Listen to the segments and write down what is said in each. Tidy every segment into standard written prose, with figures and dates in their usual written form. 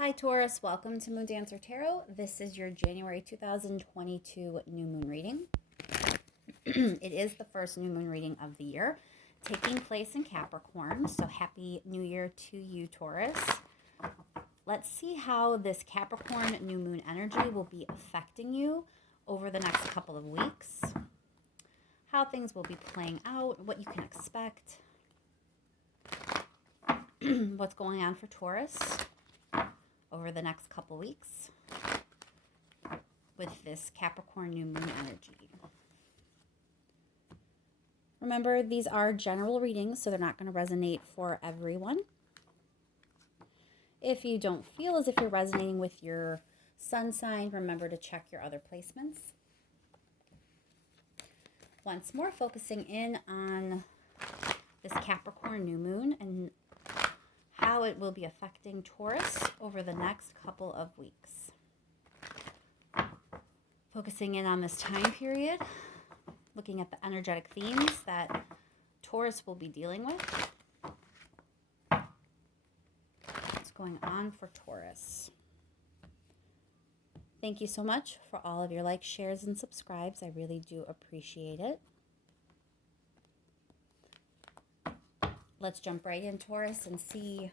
Hi Taurus, welcome to Moon Dancer Tarot. This is your January 2022 new moon reading. It is the first new moon reading of the year, taking place in Capricorn. So happy new year to you, Taurus. Let's see how this Capricorn new moon energy will be affecting you over the next couple of weeks. How things will be playing out, what you can expect. What's going on for Taurus over the next couple weeks with this Capricorn new moon energy. Remember, these are general readings, so they're not going to resonate for everyone. If you don't feel as if you're resonating with your sun sign, remember to check your other placements. Once more, focusing in on this Capricorn new moon and how it will be affecting Taurus over the next couple of weeks. Focusing in on this time period, looking at the energetic themes that Taurus will be dealing with. What's going on for Taurus? Thank you so much for all of your likes, shares, and subscribes. I really do appreciate it. Let's jump right in, Taurus, and see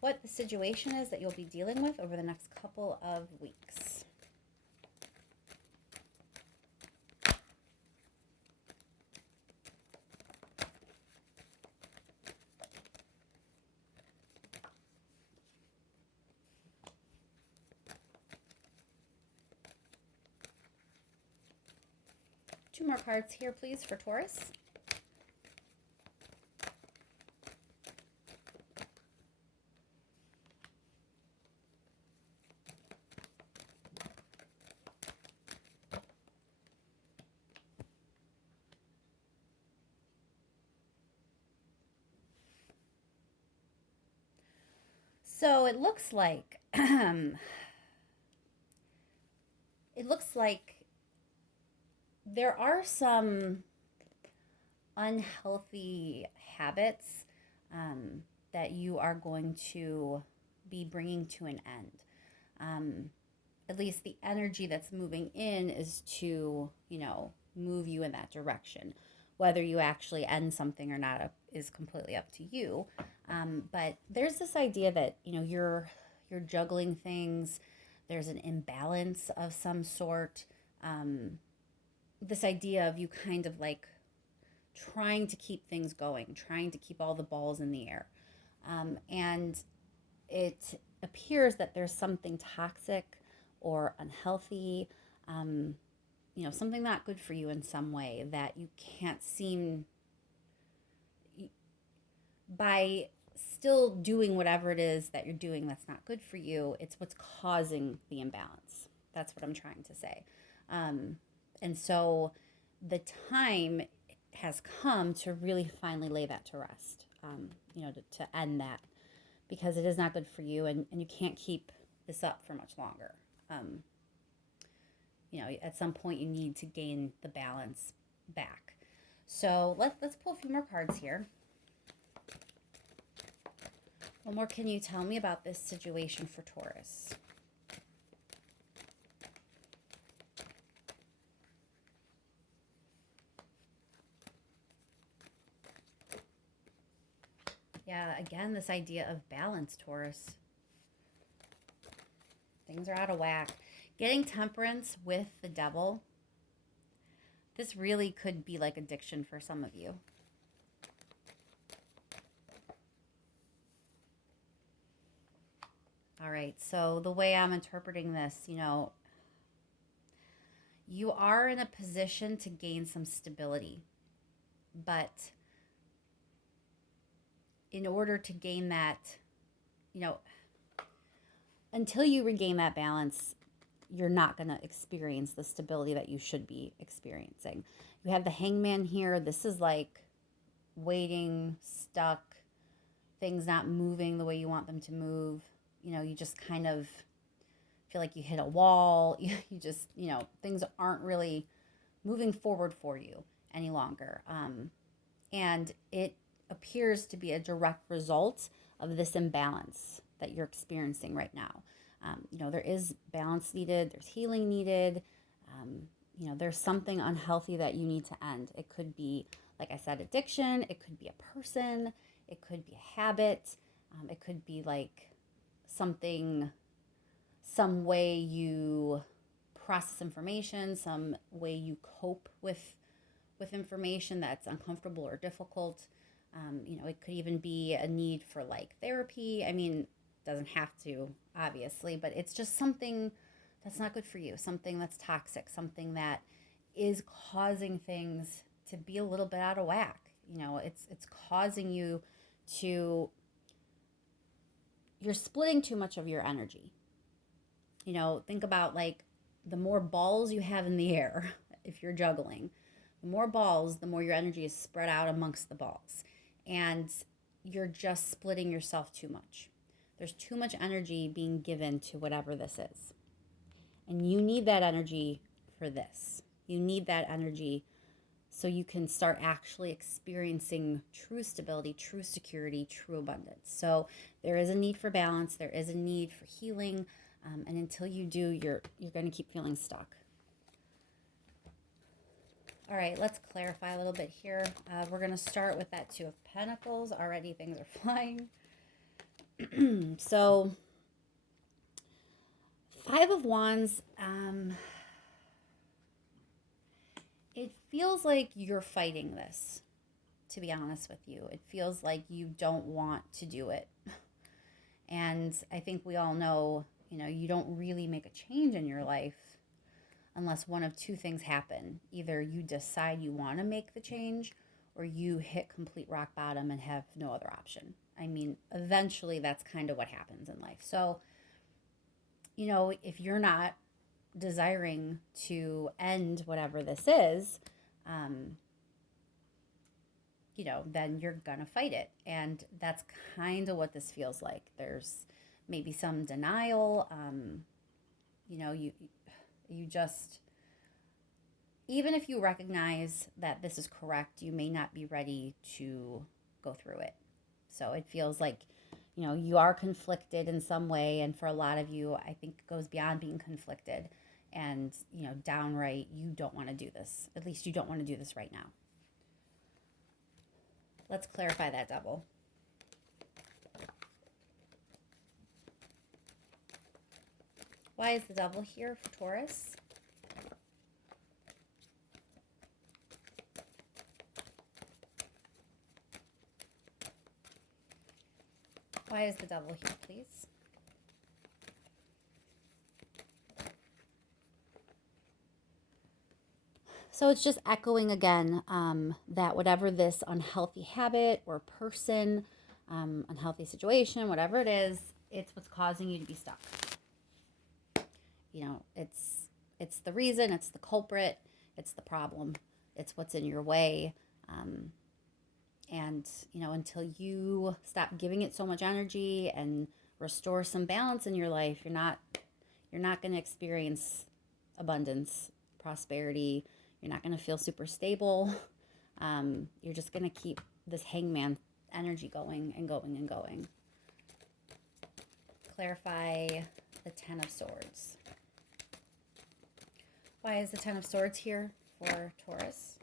what the situation is that you'll be dealing with over the next couple of weeks. Two more cards here, please, for Taurus. So it looks like there are some unhealthy habits that you are going to be bringing to an end. At least the energy that's moving in is to, move you in that direction. Whether you actually end something or not is completely up to you. But there's this idea that, you're juggling things. There's an imbalance of some sort. This idea of you kind of like trying to keep things going, trying to keep all the balls in the air. And it appears that there's something toxic or unhealthy, something not good for you in some way that you can't seem, by still doing whatever it is that you're doing that's not good for you, it's what's causing the imbalance. That's what I'm trying to say. And so the time has come to really finally lay that to rest, to end that, because it is not good for you, and you can't keep this up for much longer. At some point you need to gain the balance back. So let's pull a few more cards here. What more can you tell me about this situation for Taurus? Yeah, again, this idea of balance, Taurus. Things are out of whack. Getting temperance with the devil. This really could be like addiction for some of you. All right, so the way I'm interpreting this, you are in a position to gain some stability, but in order to gain that, until you regain that balance, you're not going to experience the stability that you should be experiencing. You have the Hangman here. This is like waiting, stuck, things not moving the way you want them to move. You just kind of feel like you hit a wall. You just, things aren't really moving forward for you any longer. And it appears to be a direct result of this imbalance that you're experiencing right now. There is balance needed, there's healing needed. There's something unhealthy that you need to end. It could be, like I said, addiction. It could be a person. It could be a habit. It could be like some way you process information, some way you cope with information that's uncomfortable or difficult. It could even be a need for like therapy. I mean, it doesn't have to, obviously, but it's just something that's not good for you, something that's toxic, something that is causing things to be a little bit out of whack. It's causing you to, you're splitting too much of your energy. Think about like the more balls you have in the air, if you're juggling, the more balls, the more your energy is spread out amongst the balls. And you're just splitting yourself too much. There's too much energy being given to whatever this is. And you need that energy for this. You need that energy so you can start actually experiencing true stability, true security, true abundance. So there is a need for balance. There is a need for healing. And until you do, you're going to keep feeling stuck. All right, let's clarify a little bit here. We're going to start with that Two of Pentacles. Already things are flying. So, Five of Wands, it feels like you're fighting this, to be honest with you. It feels like you don't want to do it. And I think we all know, you don't really make a change in your life unless one of two things happen. Either you decide you want to make the change, or you hit complete rock bottom and have no other option. I mean, eventually that's kind of what happens in life. So, if you're not desiring to end whatever this is, then you're gonna fight it. And that's kind of what this feels like. There's maybe some denial. You just, even if you recognize that this is correct, you may not be ready to go through it. So it feels like, you are conflicted in some way. And for a lot of you, I think it goes beyond being conflicted. And, downright, you don't want to do this. At least you don't want to do this right now. Let's clarify that, Devil. Why is the Devil here for Taurus? Why is the Devil here, please? So it's just echoing again that whatever this unhealthy habit or person, unhealthy situation, whatever it is, it's what's causing you to be stuck. It's the reason, it's the culprit, it's the problem, it's what's in your way. And until you stop giving it so much energy and restore some balance in your life, you're not going to experience abundance, prosperity. You're not going to feel super stable. You're just going to keep this hangman energy going and going and going. Clarify the Ten of Swords. Why is the Ten of Swords here for Taurus?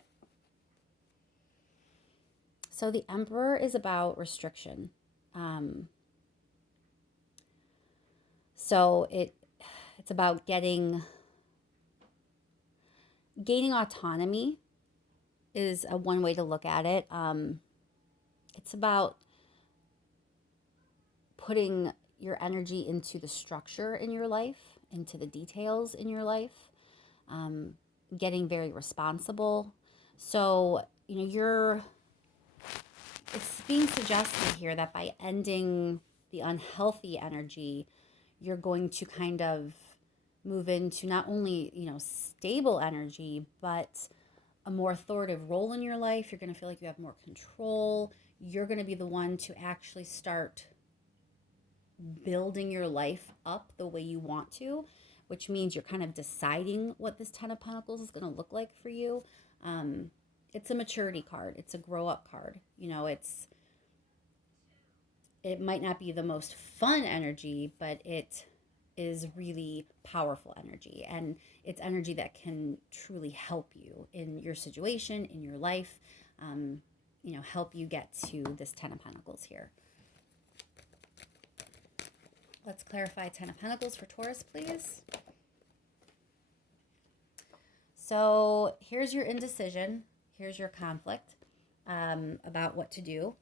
So the Emperor is about restriction. So it's about gaining autonomy is one way to look at it. It's about putting your energy into the structure in your life, into the details in your life, getting very responsible. So, it's being suggested here that by ending the unhealthy energy, you're going to kind of move into not only, stable energy, but a more authoritative role in your life. You're going to feel like you have more control. You're going to be the one to actually start building your life up the way you want to, which means you're kind of deciding what this Ten of Pentacles is going to look like for you. It's a maturity card. It's a grow up card. it might not be the most fun energy, but it is really powerful energy. And it's energy that can truly help you in your situation, in your life, help you get to this Ten of Pentacles here. Let's clarify Ten of Pentacles for Taurus, please. So here's your indecision. Here's your conflict about what to do.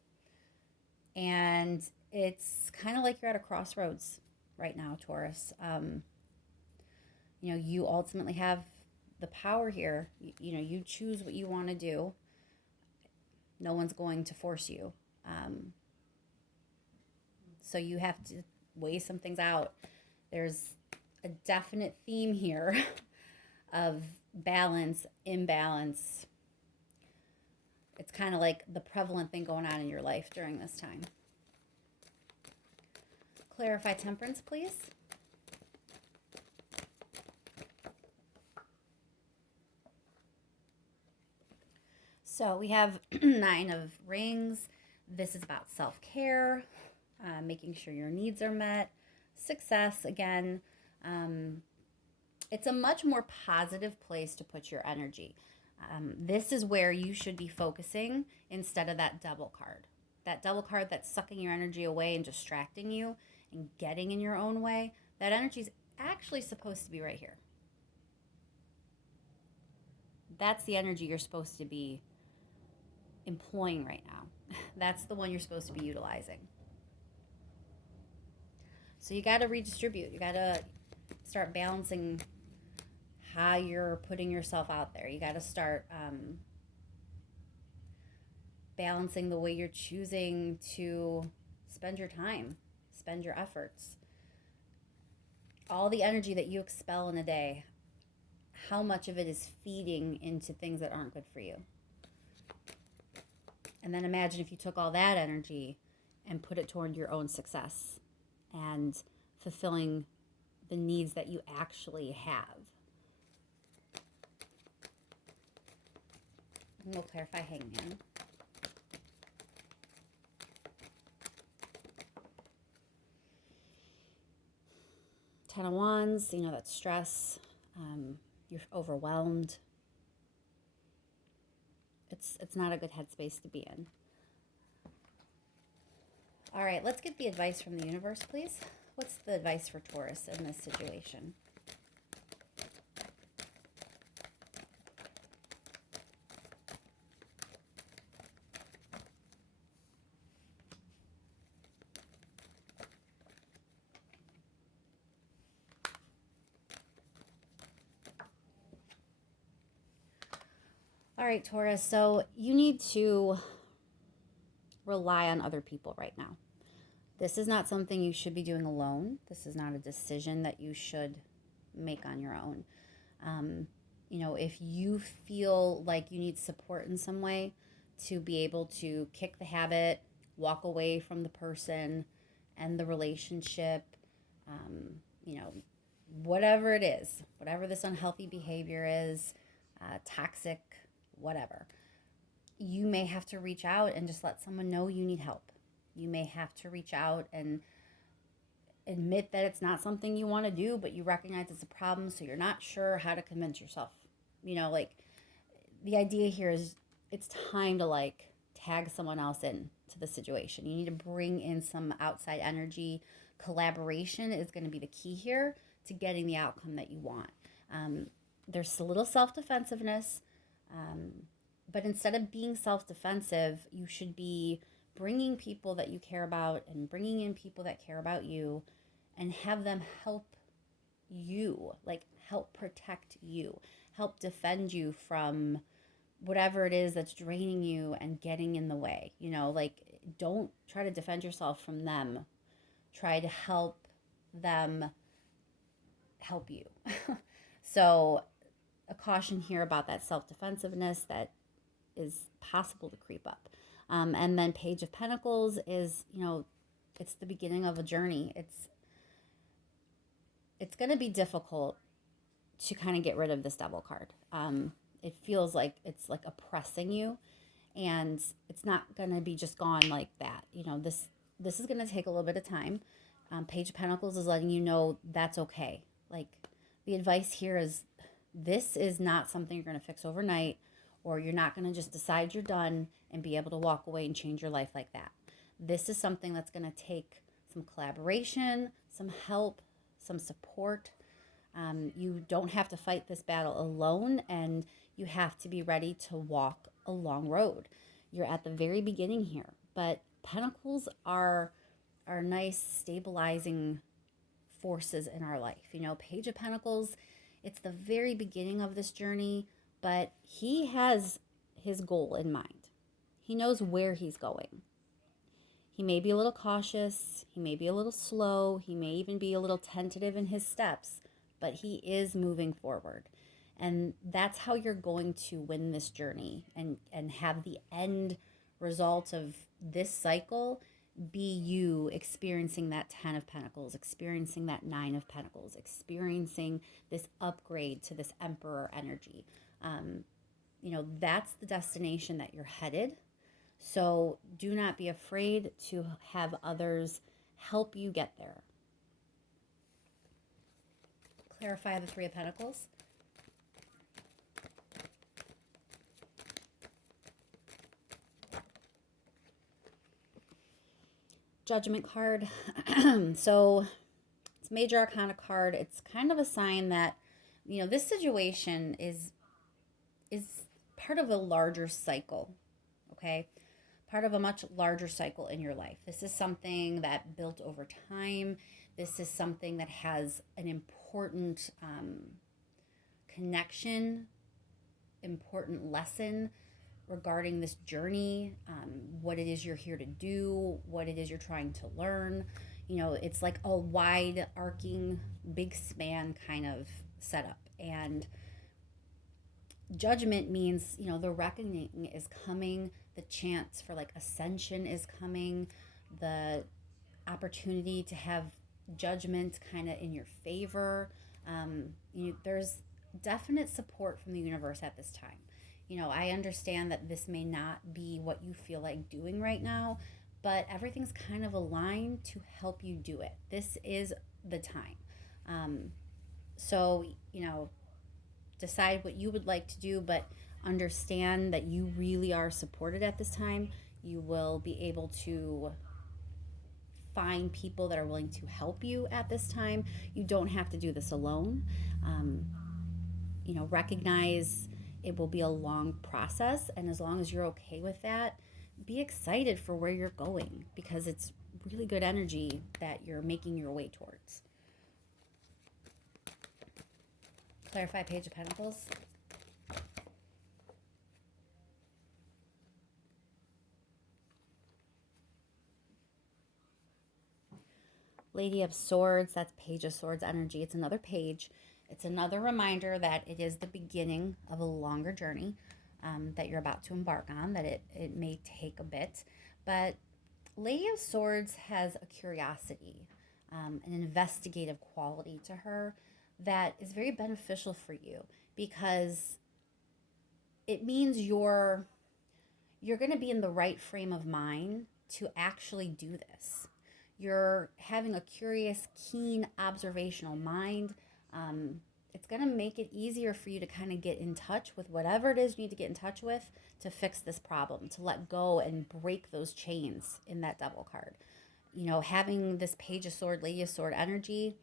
And it's kind of like you're at a crossroads right now, Taurus. You ultimately have the power here. You choose what you want to do. No one's going to force you. So you have to weigh some things out. There's a definite theme here of balance, imbalance. It's kind of like the prevalent thing going on in your life during this time. Clarify Temperance, please. So we have Nine of Rings. This is about self-care, making sure your needs are met, success again. It's a much more positive place to put your energy. This is where you should be focusing instead of that Devil card. That Devil card that's sucking your energy away and distracting you and getting in your own way. That energy is actually supposed to be right here. That's the energy you're supposed to be employing right now. That's the one you're supposed to be utilizing. So you got to redistribute. You got to start balancing how you're putting yourself out there. You got to start balancing the way you're choosing to spend your time, spend your efforts. All the energy that you expel in a day, how much of it is feeding into things that aren't good for you? And then imagine if you took all that energy and put it toward your own success and fulfilling the needs that you actually have. And we'll clarify Hangman. Ten of Wands, that stress. You're overwhelmed. It's not a good headspace to be in. All right, let's get the advice from the universe, please. What's the advice for Taurus in this situation? All right, Taurus, so you need to rely on other people right now. This is not something you should be doing alone. This is not a decision that you should make on your own. If you feel like you need support in some way to be able to kick the habit, walk away from the person and the relationship, whatever it is, whatever this unhealthy behavior is, toxic, whatever, you may have to reach out and just let someone know you need help. You may have to reach out and admit that it's not something you want to do, but you recognize it's a problem, so you're not sure how to convince yourself. The idea here is it's time to tag someone else in to the situation. You need to bring in some outside energy. Collaboration is going to be the key here to getting the outcome that you want. There's a little self-defensiveness, but instead of being self-defensive, you should be bringing people that you care about and bringing in people that care about you and have them help you, help protect you, help defend you from whatever it is that's draining you and getting in the way. Don't try to defend yourself from them. Try to help them help you. So a caution here about that self-defensiveness that is possible to creep up. And then Page of Pentacles is, it's the beginning of a journey. It's going to be difficult to kind of get rid of this Devil card. It feels like it's oppressing you, and it's not going to be just gone like that. this is going to take a little bit of time. Page of Pentacles is letting you know that's okay. Like, the advice here is this is not something you're going to fix overnight, or you're not going to just decide you're done and be able to walk away and change your life like that. This is something that's going to take some collaboration, some help, some support. You don't have to fight this battle alone, and you have to be ready to walk a long road. You're at the very beginning here, but Pentacles are nice stabilizing forces in our life. You know, Page of Pentacles, it's the very beginning of this journey, but he has his goal in mind. He knows where he's going. He may be a little cautious, he may be a little slow, he may even be a little tentative in his steps, but he is moving forward. And that's how you're going to win this journey and have the end result of this cycle be you experiencing that 10 of Pentacles, experiencing that 9 of Pentacles, experiencing this upgrade to this Emperor energy. You know, that's the destination that you're headed. So do not be afraid to have others help you get there. Clarify the 3 of Pentacles. Judgment card. So it's Major Arcana card. It's kind of a sign that, you know, this situation is part of a larger cycle, okay? Part of a much larger cycle in your life. This is something that built over time. This is something that has an important connection, important lesson regarding this journey, what it is you're here to do, what it is you're trying to learn. You know, it's like a wide arcing, big span kind of setup. And judgment means, you know, the reckoning is coming, the chance for like ascension is coming, the opportunity to have judgment kind of in your favor. There's definite support from the universe at this time. You know, I understand that this may not be what you feel like doing right now, but everything's kind of aligned to help you do it. This is the time. So, you know, decide what you would like to do, but understand that you really are supported at this time. You will be able to find people that are willing to help you at this time. You don't have to do this alone. You know, recognize it will be a long process, and as long as you're okay with that, be excited for where you're going, because it's really good energy that you're making your way towards. Clarify Page of Pentacles. Lady of Swords, that's Page of Swords energy. It's another page. It's another reminder that it is the beginning of a longer journey that you're about to embark on, that it may take a bit. But Lady of Swords has a curiosity, an investigative quality to her that is very beneficial for you, because it means you're going to be in the right frame of mind to actually do this. You're having a curious, keen, observational mind. It's going to make it easier for you to kind of get in touch with whatever it is you need to get in touch with to fix this problem, to let go and break those chains in that Devil card. You know, having this Page of Sword, Lady of Sword energy,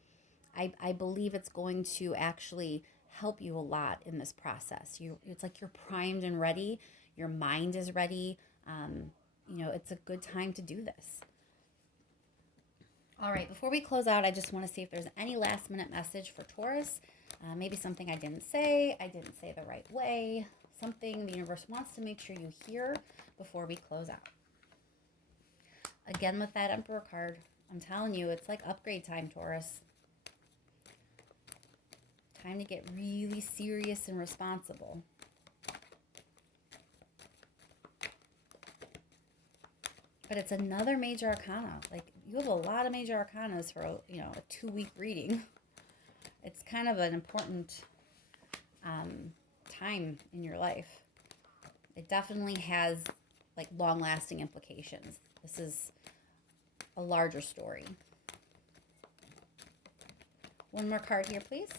I believe it's going to actually help you a lot in this process. It's like you're primed and ready. Your mind is ready. You know, it's a good time to do this. All right, before we close out, I just want to see if there's any last minute message for Taurus. Maybe something I didn't say the right way, something the universe wants to make sure you hear before we close out. Again, with that Emperor card, I'm telling you, it's like upgrade time, Taurus. Time to get really serious and responsible. But it's another major arcana. Like, you have a lot of major arcanas for, you know, a 2-week reading. It's kind of an important time in your life. It definitely has like long-lasting implications. This is a larger story. One more card here, please.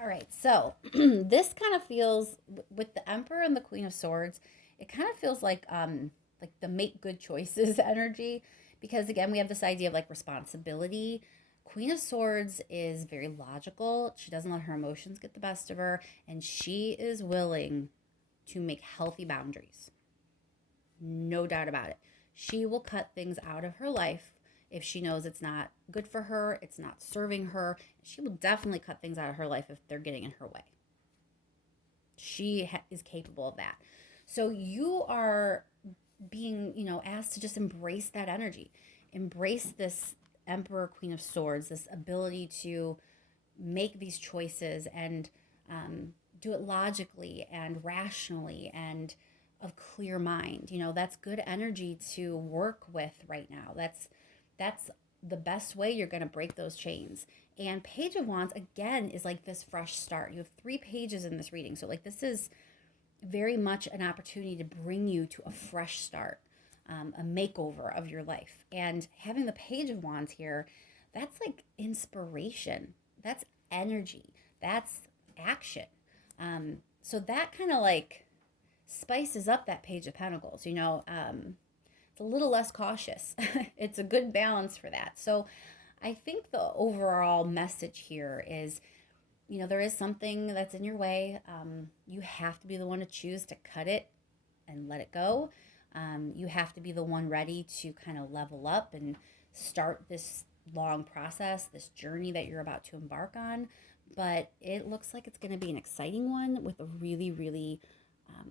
All right, so this kind of feels, with the Emperor and the Queen of Swords, it kind of feels like the make good choices energy, because again, we have this idea of like responsibility. Queen of Swords is very logical. She doesn't let her emotions get the best of her, and she is willing to make healthy boundaries. No doubt about it. She will cut things out of her life if she knows it's not good for her, it's not serving her. She will definitely cut things out of her life if they're getting in her way. She is capable of that. So you are being, asked to just embrace that energy. Embrace this Emperor, Queen of Swords, this ability to make these choices and do it logically and rationally and of clear mind. That's good energy to work with right now. That's the best way you're going to break those chains. And Page of Wands, again, is like this fresh start. You have 3 pages in this reading. So like this is very much an opportunity to bring you to a fresh start, a makeover of your life. And having the Page of Wands here, that's like inspiration. That's energy. That's action. So that kind of like spices up that Page of Pentacles, it's a little less cautious. It's a good balance for that. So I think the overall message here is, there is something that's in your way. You have to be the one to choose to cut it and let it go. You have to be the one ready to kind of level up and start this long process, this journey that you're about to embark on. But it looks like it's going to be an exciting one with a really, really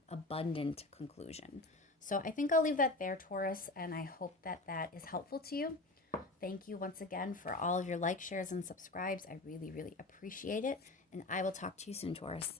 abundant conclusion. So I think I'll leave that there, Taurus, and I hope that that is helpful to you. Thank you once again for all of your likes, shares, and subscribes. I really, really appreciate it. And I will talk to you soon, Taurus.